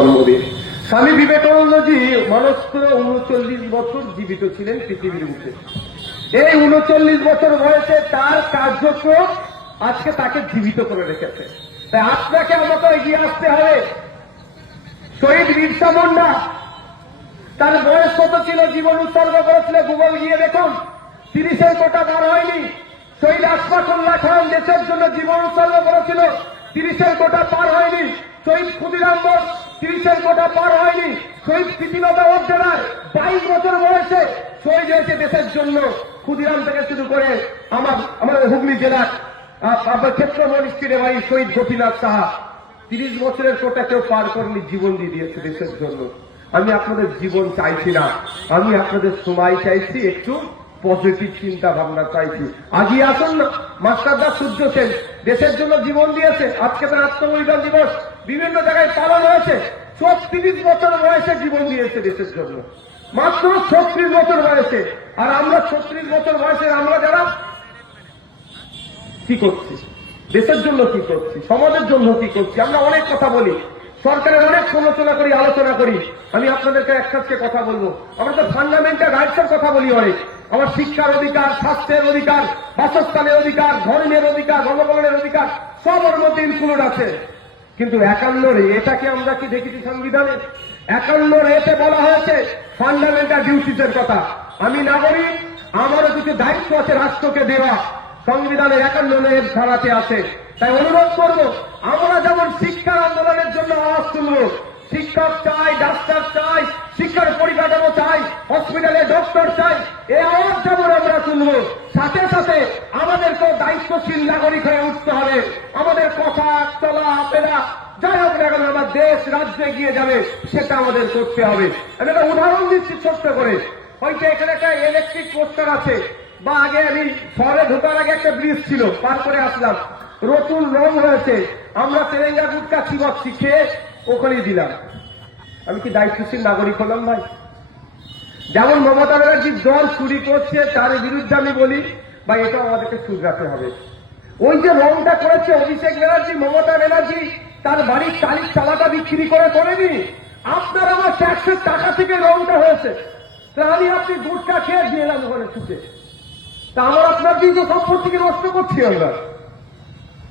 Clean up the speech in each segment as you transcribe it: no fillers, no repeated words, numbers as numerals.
জন্মদিন। স্বামী বিবেকানন্দজি মাত্র ৩৯ বছর জীবিত ছিলেন পৃথিবীর বুকে। এই ৩৯ বছর বয়সে তার কার্যক্রম আজকে তাকে জীবিত করে রেখেছে। তাই আপনাকে আমাকে এগিয়ে আসতে হবে। শহীদ বিরসা মুন্ডা তার বয়স কত ছিল, জীবন উৎসর্গ করেছিল, গুগল গিয়ে দেখুন, ৩০-এর কোটা পার হয়নি। শহীদ আশফাকুল্লাহ খান দেশের জন্য জীবন উৎসর্গ করেছিল, ৩০-এর কোটা পার হয়নি। শহীদ ক্ষুদিরাম বোস ৩০-এর কোটা পার হয়নি। শহীদ প্রীতিলতা ওয়াদ্দেদার 22 বছর বয়সে শহীদ হয়েছে দেশের জন্য। ক্ষুদিরাম থেকে শুরু করে আমাদের হুগলি জেলার আপনার ক্ষেত্রমোহন স্ট্রিটে বাড়ি শহীদ গোপীনাথ সাহা 30 বছরের কোটা কেউ পার করেনি, জীবন দিয়ে দিয়েছে দেশের জন্য। আমি আপনাদের জীবন চাইছি না, আমি আপনাদের সময় চাইছি, একটু পজিটিভ চিন্তা ভাবনা চাইছি। আগিয়ে আসুন না। মাস্টারদা সূর্য সেন দেশের জন্য জীবন দিয়েছে, আজকে তার আত্মবলিদান দিবস বিভিন্ন জায়গায় পালন হয়েছে। 36 বছর বয়সে জীবন দিয়েছে দেশের জন্য, মাত্র 36 বছর বয়সে। আর আমরা 36 বছর বয়সে আমরা যারা কি করছি, দেশের জন্য কি করছি, সমাজের জন্য কি করছি, আমরা অনেক কথা বলি, সরকারের অনেক সমালোচনা করি, আলোচনা করি। আমি আপনাদেরকে একসাথে কথা বলবো, আমরা তো ফান্ডামেন্টাল রাইটসের কথা বলি অনেক। আমার শিক্ষার অধিকার, স্বাস্থ্যের অধিকার, বাসস্থানের অধিকার, ধর্মের অধিকার, জনগণের অধিকার সব ওর মধ্যে ইনক্লুড আছে। কিন্তু 51 এটাকে আমরা কি দেখেছি সংবিধানে? 51 এতে বলা হয়েছে ফান্ডামেন্টাল ডিউটিসের কথা। আমি নাগরিক, আমারও কিছু দায়িত্ব আছে রাষ্ট্রকে দেওয়া, সংবিধানের 51 ধারাতে আছে। তাই অনুরোধ করব, আমরা যেমন শিক্ষার আন্দোলনের জন্য আওয়াজ তুলব, শিক্ষক চাই, ডাক্তার চাই, শিক্ষার পরিকাঠামো চাই, হসপিটালে ডক্টর চাই, এই আওয়াজ যেমন আমরা তুলব, সাথে সাথে আমাদেরকেও দায়িত্বশীল নাগরিক হয়ে উঠতে হবে। আমাদের কথা, চলা ফেরা যাই হোক না কেন, আমার দেশ রাজ্যে এগিয়ে যাবে, সেটা আমাদের করতে হবে। আমি একটা উদাহরণ দিচ্ছি ছোট্ট করে। হয়তো এখানে একটা ইলেকট্রিক পোস্টার আছে, বা আগে আমি শহরে ঢোকার আগে একটা ব্রিজ ছিল, পার করে আসলাম, নতুন রং হয়েছে, আমরা তেরেঙ্গা গুটকা চিবাচ্ছি, খেয়ে ওখানেই দিলাম। আমি কি দায়িত্বশীল নাগরিক হলাম ভাই? যেমন মমতা ব্যানার্জির দল চুরি করছে, তার বিরুদ্ধে আমি বলি ভাই, এটা আমাদেরকে শুধরাতে হবে। ওই যে রংটা করেছে অভিষেক ব্যানার্জি, মমতা ব্যানার্জি তার বাড়ির টালির চালাটা বিক্রি করে করেনি, আপনার আমার ট্যাক্সের টাকা থেকে রংটা হয়েছে। তাহলে আপনি গুটকা খেয়ে দিয়ে এলাম ওখানে ছুটে, তা আমার আপনার দিন তো সম্পত্তিকে নষ্ট করছি আমরা।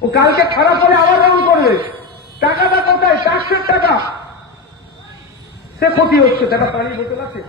ও কালকে খারাপ হলে আবার রং করবে, টাকাটা কোথায়? ট্যাক্সের টাকা। সে ক্ষতি হচ্ছে, টাকা পানি বোতল আছে।